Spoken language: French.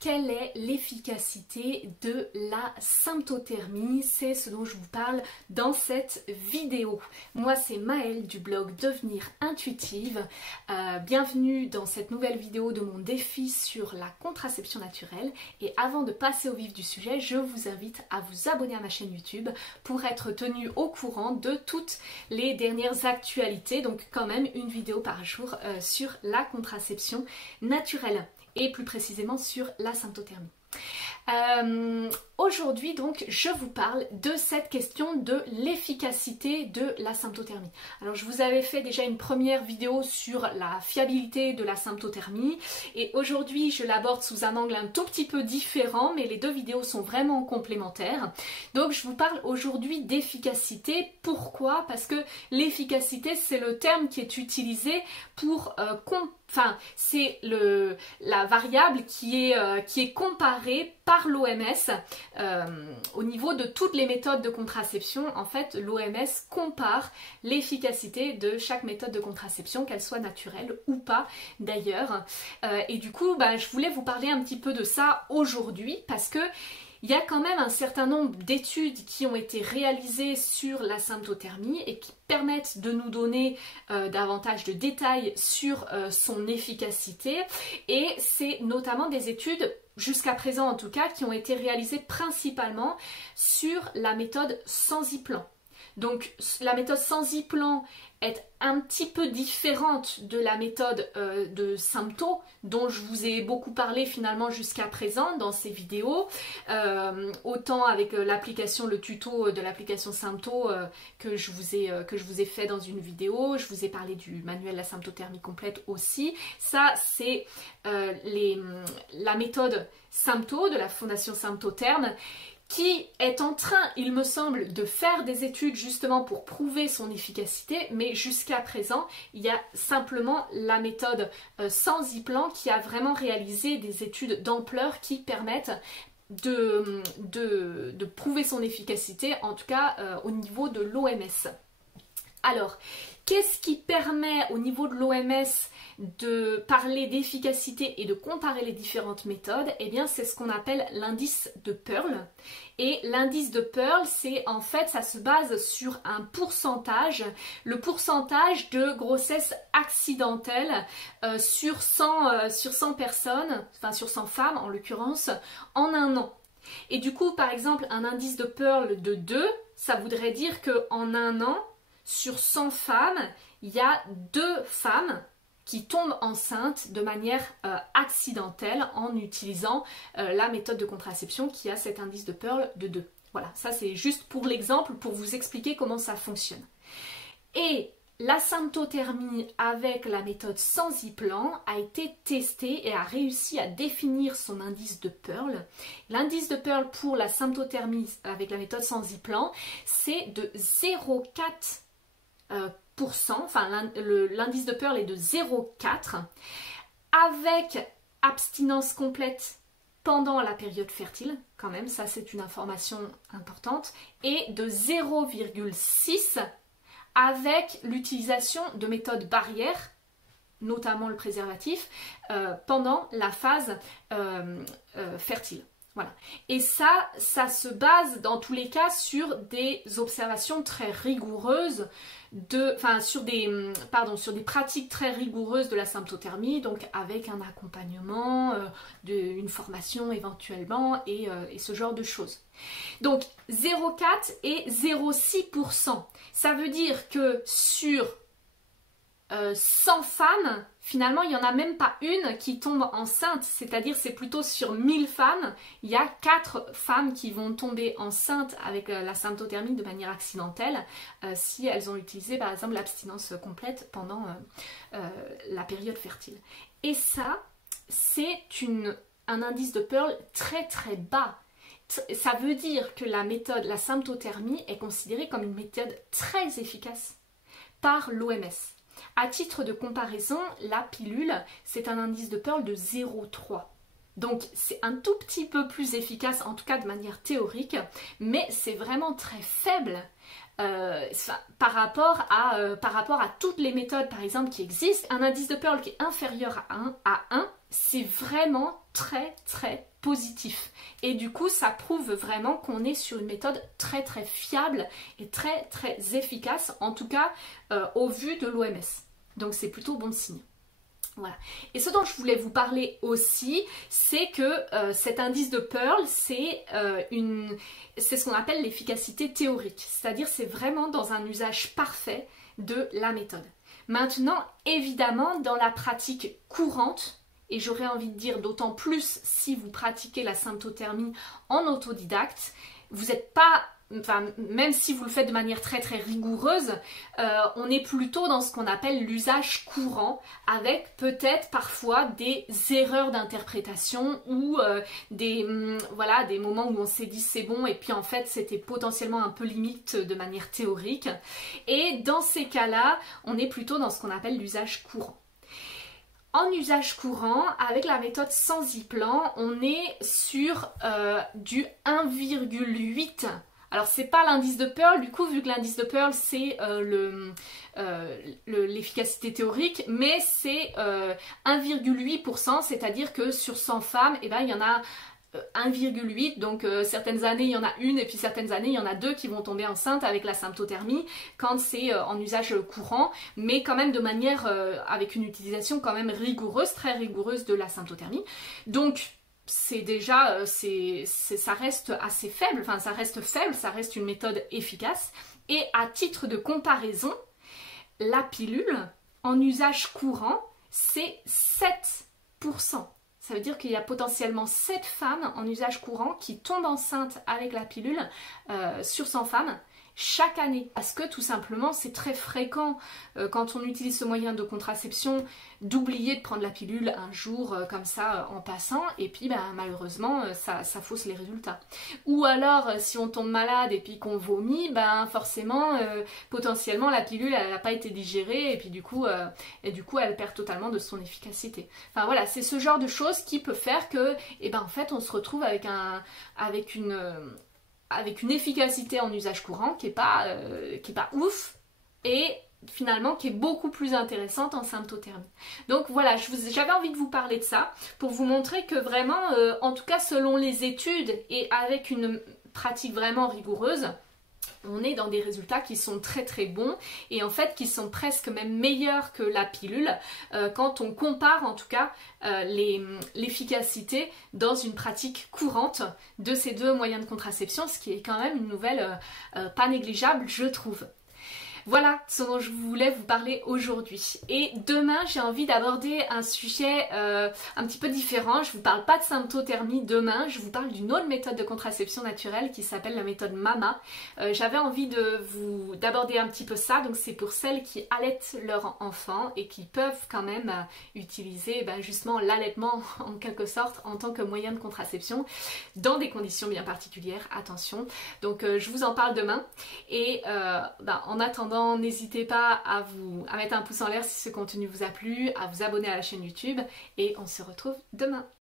quelle est l'efficacité de la symptothermie? C'est ce dont je vous parle dans cette vidéo. Moi c'est Maëlle du blog Devenir Intuitive. Bienvenue dans cette nouvelle vidéo de mon défi sur la contraception naturelle. Et avant de passer au vif du sujet, je vous invite à vous abonner à ma chaîne YouTube pour être tenu au courant de toutes les dernières actualités. Donc quand même une vidéo par jour sur la contraception naturelle. Et plus précisément sur la symptothermie. Aujourd'hui donc je vous parle de cette question de l'efficacité de la symptothermie. Alors je vous avais fait déjà une première vidéo sur la fiabilité de la symptothermie et aujourd'hui je l'aborde sous un angle un tout petit peu différent, mais les deux vidéos sont vraiment complémentaires. Donc je vous parle aujourd'hui d'efficacité. Pourquoi? Parce que l'efficacité c'est le terme qui est utilisé pour c'est la variable qui est comparée par l'OMS au niveau de toutes les méthodes de contraception. En fait, l'OMS compare l'efficacité de chaque méthode de contraception, qu'elle soit naturelle ou pas d'ailleurs. Et du coup, je voulais vous parler un petit peu de ça aujourd'hui parce que il y a quand même un certain nombre d'études qui ont été réalisées sur la symptothermie et qui permettent de nous donner davantage de détails sur son efficacité. Et c'est notamment des études, jusqu'à présent en tout cas, qui ont été réalisées principalement sur la méthode sans implant. Donc la méthode sans implant est un petit peu différente de la méthode de Sympto dont je vous ai beaucoup parlé finalement jusqu'à présent dans ces vidéos, autant avec l'application, le tuto de l'application Sympto que je vous ai fait dans une vidéo. Je vous ai parlé du manuel La symptothermie complète aussi. Ça c'est la méthode Sympto de la fondation Symptotherm, qui est en train, il me semble, de faire des études justement pour prouver son efficacité, mais jusqu'à présent, il y a simplement la méthode sans implant qui a vraiment réalisé des études d'ampleur qui permettent de prouver son efficacité, en tout cas au niveau de l'OMS. Alors, qu'est-ce qui permet au niveau de l'OMS de parler d'efficacité et de comparer les différentes méthodes? Eh bien, c'est ce qu'on appelle l'indice de Pearl. Et l'indice de Pearl, c'est en fait, ça se base sur un pourcentage, le pourcentage de grossesse accidentelle sur 100 personnes, enfin sur 100 femmes en l'occurrence, en un an. Et du coup, par exemple, un indice de Pearl de 2, ça voudrait dire qu'en un an, sur 100 femmes, il y a 2 femmes qui tombent enceintes de manière accidentelle en utilisant la méthode de contraception qui a cet indice de Pearl de 2. Voilà, ça c'est juste pour l'exemple, pour vous expliquer comment ça fonctionne. Et la symptothermie avec la méthode sans implant a été testée et a réussi à définir son indice de Pearl. L'indice de Pearl pour la symptothermie avec la méthode sans implant, c'est de 0,4%. Enfin l'indice de Pearl est de 0,4 avec abstinence complète pendant la période fertile, quand même, ça c'est une information importante, et de 0,6 avec l'utilisation de méthodes barrières, notamment le préservatif, pendant la phase fertile. Voilà. Et ça se base dans tous les cas sur des observations très rigoureuses, sur des pratiques très rigoureuses de la symptothermie, donc avec un accompagnement, une formation éventuellement et ce genre de choses. Donc 0,4 et 0,6%. Ça veut dire que sur 100 femmes, finalement, il n'y en a même pas une qui tombe enceinte, c'est-à-dire c'est plutôt sur 1000 femmes, il y a 4 femmes qui vont tomber enceintes avec la symptothermie de manière accidentelle si elles ont utilisé par exemple l'abstinence complète pendant la période fertile. Et ça, c'est un indice de Pearl très très bas. Ça veut dire que la symptothermie est considérée comme une méthode très efficace par l'OMS. À titre de comparaison, la pilule, c'est un indice de Pearl de 0,3. Donc c'est un tout petit peu plus efficace, en tout cas de manière théorique, mais c'est vraiment très faible par rapport à toutes les méthodes par exemple qui existent. Un indice de Pearl qui est inférieur à 1, c'est vraiment très très positif. Et du coup ça prouve vraiment qu'on est sur une méthode très très fiable et très très efficace, en tout cas au vu de l'OMS. Donc c'est plutôt bon signe. Voilà. Et ce dont je voulais vous parler aussi, c'est que cet indice de Pearl, c'est ce qu'on appelle l'efficacité théorique. C'est-à-dire c'est vraiment dans un usage parfait de la méthode. Maintenant, évidemment, dans la pratique courante, et j'aurais envie de dire d'autant plus si vous pratiquez la symptothermie en autodidacte, vous n'êtes pas... Enfin, même si vous le faites de manière très très rigoureuse, on est plutôt dans ce qu'on appelle l'usage courant, avec peut-être parfois des erreurs d'interprétation ou voilà, des moments où on s'est dit c'est bon et puis en fait c'était potentiellement un peu limite de manière théorique. Et dans ces cas-là, on est plutôt dans ce qu'on appelle l'usage courant. En usage courant, avec la méthode sans Ziplan, on est sur du 1,8. Alors c'est pas l'indice de Pearl, du coup vu que l'indice de Pearl c'est l'efficacité théorique, mais c'est 1,8%, c'est-à-dire que sur 100 femmes, eh ben, il y en a 1,8, donc certaines années il y en a une et puis certaines années il y en a deux qui vont tomber enceintes avec la symptothermie quand c'est en usage courant, mais quand même de manière avec une utilisation quand même rigoureuse, très rigoureuse de la symptothermie. Donc c'est déjà, ça reste assez faible, enfin ça reste faible, ça reste une méthode efficace. Et à titre de comparaison, la pilule en usage courant, c'est 7%. Ça veut dire qu'il y a potentiellement 7 femmes en usage courant qui tombent enceintes avec la pilule sur 100 femmes chaque année. Parce que tout simplement c'est très fréquent quand on utilise ce moyen de contraception d'oublier de prendre la pilule un jour comme ça en passant et puis ben, malheureusement ça fausse les résultats. Ou alors si on tombe malade et puis qu'on vomit, ben forcément potentiellement la pilule elle n'a pas été digérée et puis du coup elle perd totalement de son efficacité. Enfin voilà, c'est ce genre de choses qui peut faire que eh ben, en fait on se retrouve avec une efficacité en usage courant qui est pas ouf et finalement qui est beaucoup plus intéressante en symptothermie. Donc voilà, j'avais envie de vous parler de ça pour vous montrer que vraiment, en tout cas selon les études et avec une pratique vraiment rigoureuse, on est dans des résultats qui sont très très bons et en fait qui sont presque même meilleurs que la pilule quand on compare en tout cas l'efficacité dans une pratique courante de ces deux moyens de contraception, ce qui est quand même une nouvelle pas négligeable je trouve. Voilà ce dont je voulais vous parler aujourd'hui. Et demain, j'ai envie d'aborder un sujet un petit peu différent. Je ne vous parle pas de symptothermie demain, je vous parle d'une autre méthode de contraception naturelle qui s'appelle la méthode MAMA. J'avais envie d'aborder un petit peu ça, donc c'est pour celles qui allaitent leur enfant et qui peuvent quand même utiliser justement l'allaitement en quelque sorte en tant que moyen de contraception dans des conditions bien particulières, attention. Donc je vous en parle demain et en attendant, n'hésitez pas à mettre un pouce en l'air si ce contenu vous a plu, à vous abonner à la chaîne YouTube et on se retrouve demain.